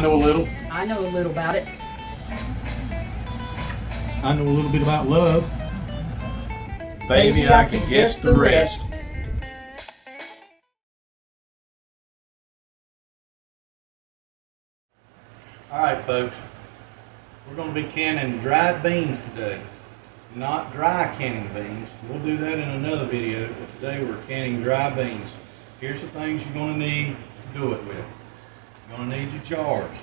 I know a little. I know a little about it. I know a little bit about love. Baby, I can guess the rest. Alright folks, we're going to be canning dried beans today. Not dry canning beans. We'll do that in another video, but today we're canning dry beans. Here's the things you're going to need to do it with. You're going to need your jars.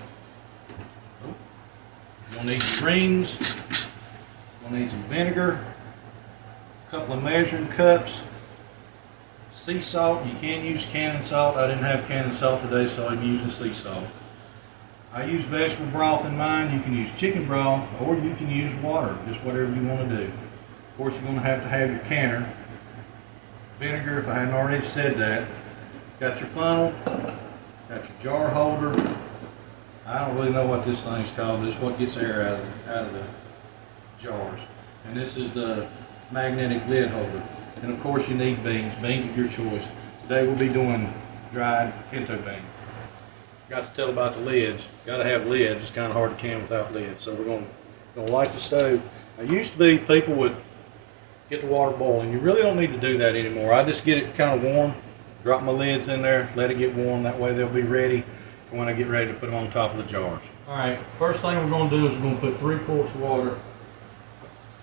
You're going to need your rings. You're going to need some vinegar. A couple of measuring cups. Sea salt. You can use canning salt. I didn't have canning salt today, so I'm using sea salt. I use vegetable broth in mine. You can use chicken broth or you can use water, just whatever you want to do. Of course, you're going to have your canner. Vinegar, if I hadn't already said that. Got your funnel, got your jar holder. I don't really know what this thing's called. It's what gets air out of the jars. And this is the magnetic lid holder. And of course you need beans of your choice. Today we'll be doing dried pinto beans. Forgot to tell about the lids. Got to have lids. It's kind of hard to can without lids. So we're going to light the stove. Now, used to be people would get the water boiling. You really don't need to do that anymore. I just get it kind of warm, drop my lids in there, let it get warm. That way they'll be ready for when I get ready to put them on top of the jars. All right, first thing we're going to do is we're going to put 3 quarts of water.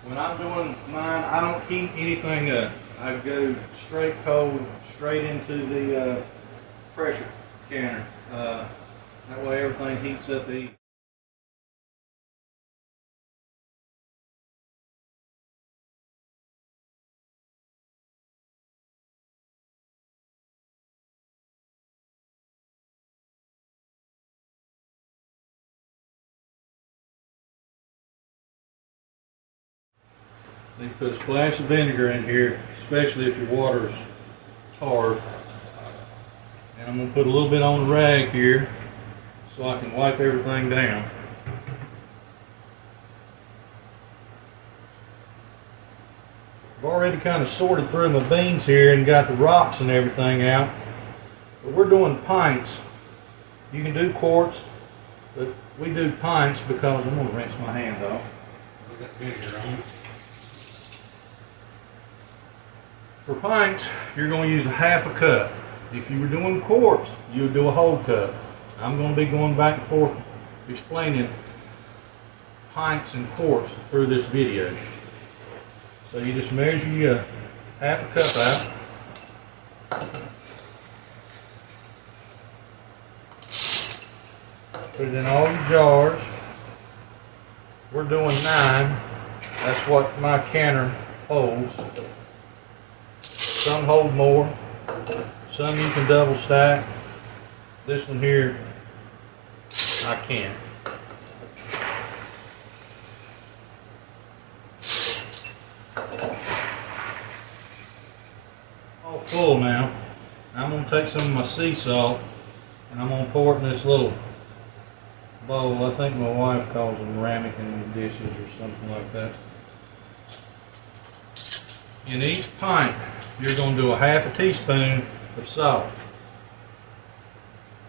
When I'm doing mine, I don't heat anything up. I go straight cold, straight into the pressure canner. That way everything heats up easy. You put a splash of vinegar in here, especially if your water's hard. And I'm going to put a little bit on the rag here so I can wipe everything down. I've already kind of sorted through my beans here and got the rocks and everything out. But we're doing pints. You can do quarts, but we do pints because I'm going to rinse my hands off. I've got vinegar on. For pints, you're going to use a half a cup. If you were doing quarts, you would do a whole cup. I'm going to be going back and forth explaining pints and quarts through this video. So you just measure your half a cup out. Put it in all your jars. We're doing 9. That's what my canner holds. Some hold more. Some you can double stack. This one here, I can't. All full now. I'm going to take some of my sea salt and I'm going to pour it in this little bowl. I think my wife calls them ramekin dishes or something like that. In each pint, you're going to do a half a teaspoon of salt.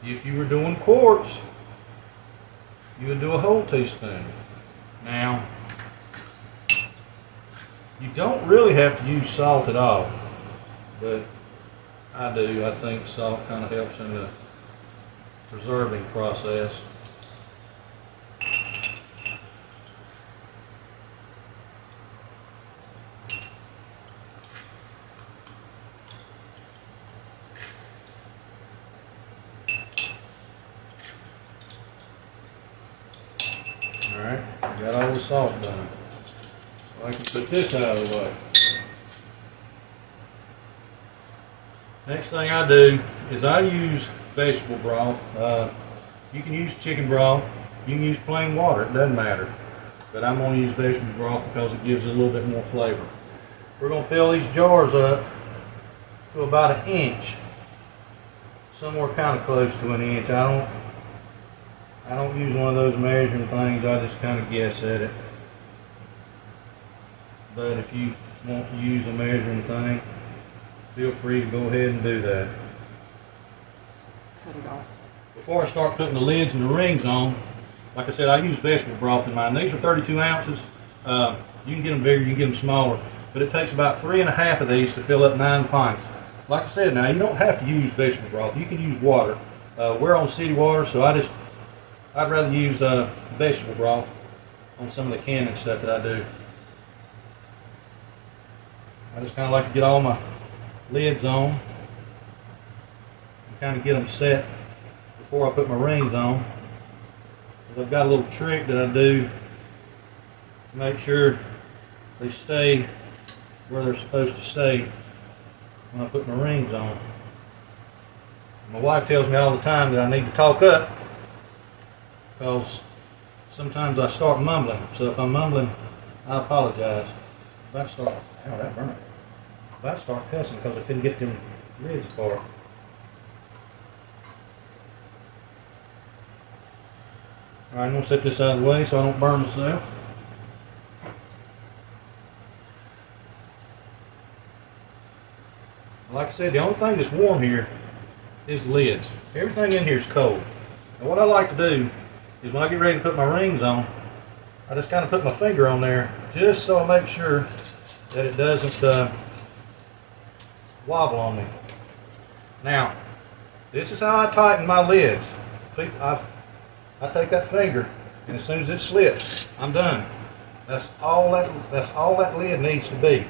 If you were doing quarts, you would do a whole teaspoon. Now, you don't really have to use salt at all, but I do. I think salt kind of helps in the preserving process. Alright, got all the salt done. So I can put this out of the way. Next thing I do is I use vegetable broth. You can use chicken broth, you can use plain water, it doesn't matter. But I'm going to use vegetable broth because it gives it a little bit more flavor. We're going to fill these jars up to about 1 inch. Somewhere kind of close to 1 inch. I don't use one of those measuring things, I just kind of guess at it. But if you want to use a measuring thing, feel free to go ahead and do that. Cut it off. before I start putting the lids and the rings on, like I said, I use vegetable broth in mine. These are 32 ounces. You can get them bigger, you can get them smaller, but it takes about 3.5 of these to fill up 9 pints. Like I said, now you don't have to use vegetable broth. You can use water. We're on city water, so I'd rather use vegetable broth on some of the canning stuff that I do. I just kind of like to get all my lids on and kind of get them set before I put my rings on. I've got a little trick that I do to make sure they stay where they're supposed to stay when I put my rings on. My wife tells me all the time that I need to talk up because sometimes I start mumbling. So if I'm mumbling, I apologize. If I start, ow, that burnt. If I start cussing because I couldn't get them lids apart. Alright, I'm going to set this out of the way so I don't burn myself. Like I said, the only thing that's warm here is the lids. Everything in here is cold. And what I like to do is when I get ready to put my rings on, I just kind of put my finger on there just so I make sure that it doesn't wobble on me. Now, this is how I tighten my lids. I take that finger, and as soon as it slips, I'm done. That's all that lid needs to be.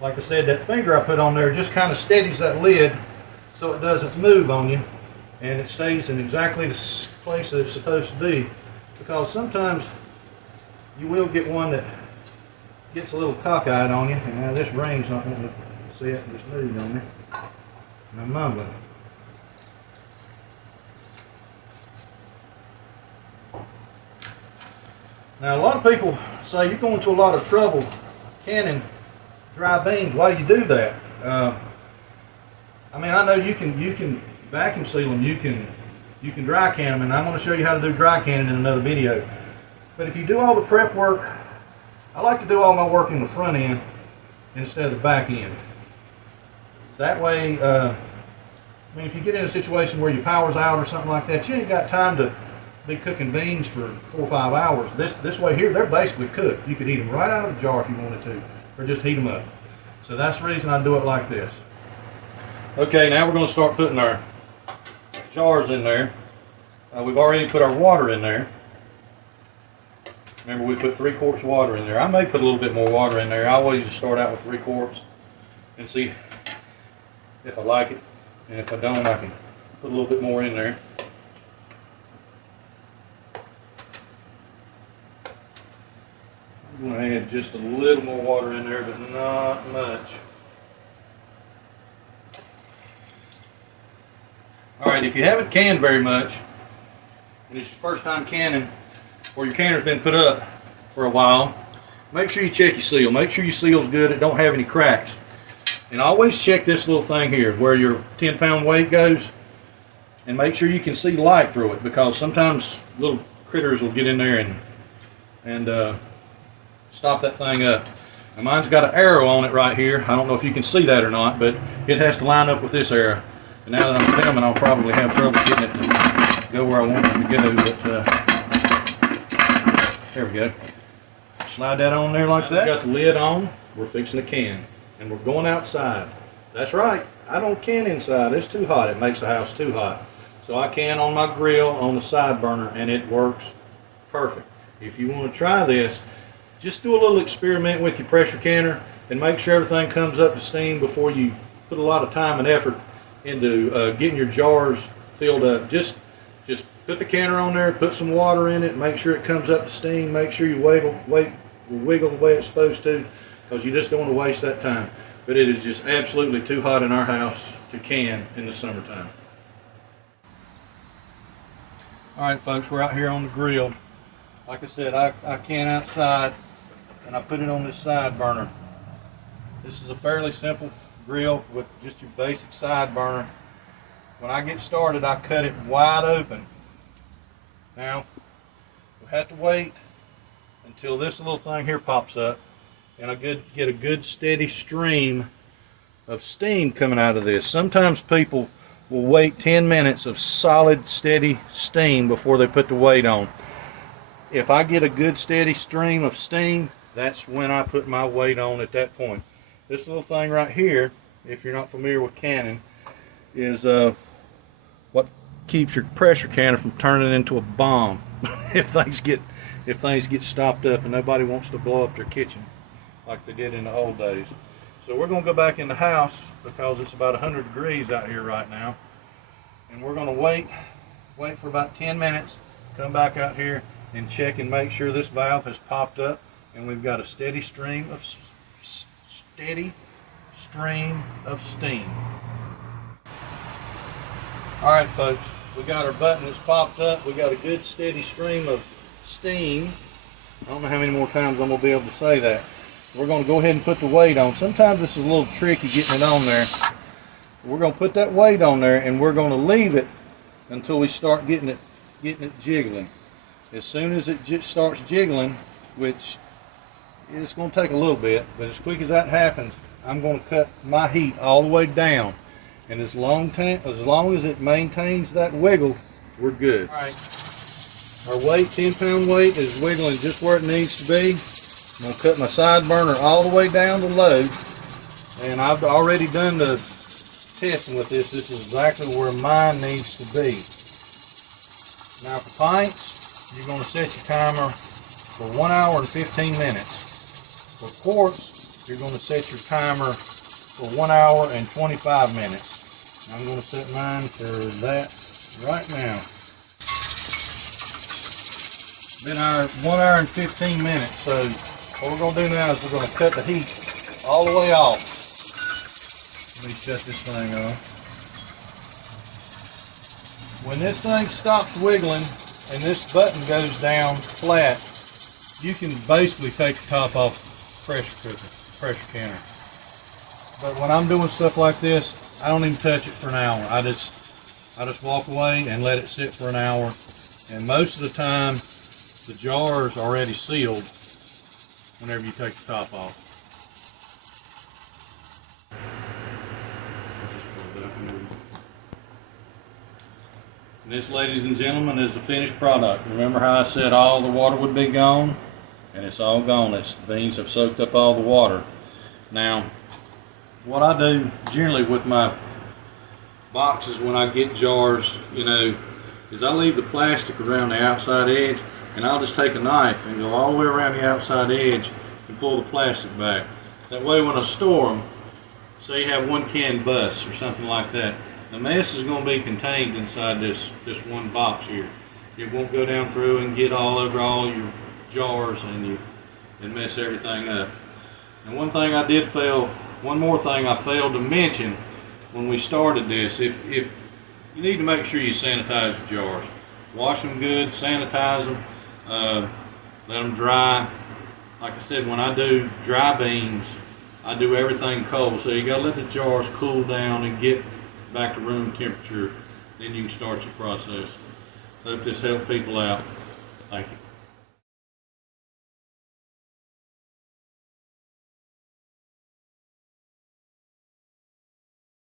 Like I said, that finger I put on there just kind of steadies that lid so it doesn't move on you and it stays in exactly the place that it's supposed to be, because sometimes you will get one that gets a little cockeyed on you, and now this ring's not going to see it and just moved on me, and I'm mumbling. Now a lot of people say you're going to a lot of trouble canning dry beans. Why do you do that? I mean, I know you can vacuum seal them, you can dry can them, and I'm going to show you how to do dry canning in another video. But if you do all the prep work, I like to do all my work in the front end instead of the back end. That way, I mean, if you get in a situation where your power's out or something like that, you ain't got time to be cooking beans for 4 or 5 hours. This way here, they're basically cooked. You could eat them right out of the jar if you wanted to, or just heat them up. So that's the reason I do it like this. Okay, now we're going to start putting our jars in there. We've already put our water in there. Remember, we put 3 quarts water in there. I may put a little bit more water in there. I always just start out with 3 quarts and see if I like it. And if I don't, I can put a little bit more in there. I'm going to add just a little more water in there, but not much. Alright, if you haven't canned very much, and it's your first time canning, or your canner's been put up for a while, make sure you check your seal. Make sure your seal's good, it don't have any cracks. And always check this little thing here, where your 10-pound weight goes, and make sure you can see light through it, because sometimes little critters will get in there and stop that thing up. Now mine's got an arrow on it right here. I don't know if you can see that or not, but it has to line up with this arrow. And now that I'm filming, I'll probably have trouble getting it to go where I want it to go, but there we go. Slide that on there like that. Got the lid on. We're fixing to can, and we're going outside. That's right, I don't can inside. It's too hot. It makes the house too hot. So I can on my grill on the side burner, and it works perfect. If you want to try this, just do a little experiment with your pressure canner and make sure everything comes up to steam before you put a lot of time and effort into getting your jars filled up. Just put the canner on there, put some water in it, make sure it comes up to steam, make sure you wiggle the way it's supposed to, because you just don't want to waste that time. But it is just absolutely too hot in our house to can in the summertime. Alright folks, we're out here on the grill. Like I said, I can outside, and I put it on this side burner. This is a fairly simple grill with just your basic side burner. When I get started, I cut it wide open. Now, we have to wait until this little thing here pops up and I get a good steady stream of steam coming out of this. Sometimes people will wait 10 minutes of solid steady steam before they put the weight on. If I get a good steady stream of steam, that's when I put my weight on at that point. This little thing right here, if you're not familiar with canning, is what keeps your pressure canner from turning into a bomb if things get stopped up and nobody wants to blow up their kitchen like they did in the old days. So we're going to go back in the house because it's about 100 degrees out here right now, and we're going to wait for about 10 minutes, come back out here and check and make sure this valve has popped up and we've got a steady stream of steam. All right, folks, we got our button that's popped up. We got a good steady stream of steam. I don't know how many more times I'm going to be able to say that. We're going to go ahead and put the weight on. Sometimes this is a little tricky getting it on there. We're going to put that weight on there and we're going to leave it until we start getting it jiggling. As soon as it starts jiggling, which it's going to take a little bit, but as quick as that happens, I'm going to cut my heat all the way down. And as long as it maintains that wiggle, we're good. All right. Our weight, 10-pound weight, is wiggling just where it needs to be. I'm going to cut my side burner all the way down to low. And I've already done the testing with this. This is exactly where mine needs to be. Now for pints, you're going to set your timer for 1 hour and 15 minutes. For quarts, you're going to set your timer for 1 hour and 25 minutes. I'm going to set mine for that right now. Been 1 hour and 15 minutes, so what we're going to do now is we're going to cut the heat all the way off. Let me shut this thing off. When this thing stops wiggling and this button goes down flat, you can basically take the top off the pressure canner. But when I'm doing stuff like this, I don't even touch it for an hour. I just walk away and let it sit for an hour. And most of the time, the jar is already sealed whenever you take the top off. And this, ladies and gentlemen, is the finished product. Remember how I said all the water would be gone? And it's all gone. The beans have soaked up all the water. Now, what I do generally with my boxes when I get jars, is I leave the plastic around the outside edge, and I'll just take a knife and go all the way around the outside edge and pull the plastic back. That way when I store them, say you have one can bust or something like that, the mess is going to be contained inside this one box here. It won't go down through and get all over all your jars and mess everything up. And one more thing I failed to mention when we started this, if you need to make sure you sanitize your jars. Wash them good, sanitize them, let them dry. Like I said, when I do dry beans, I do everything cold. So you gotta let the jars cool down and get back to room temperature. Then you can start your process. Hope this helped people out. Thank you.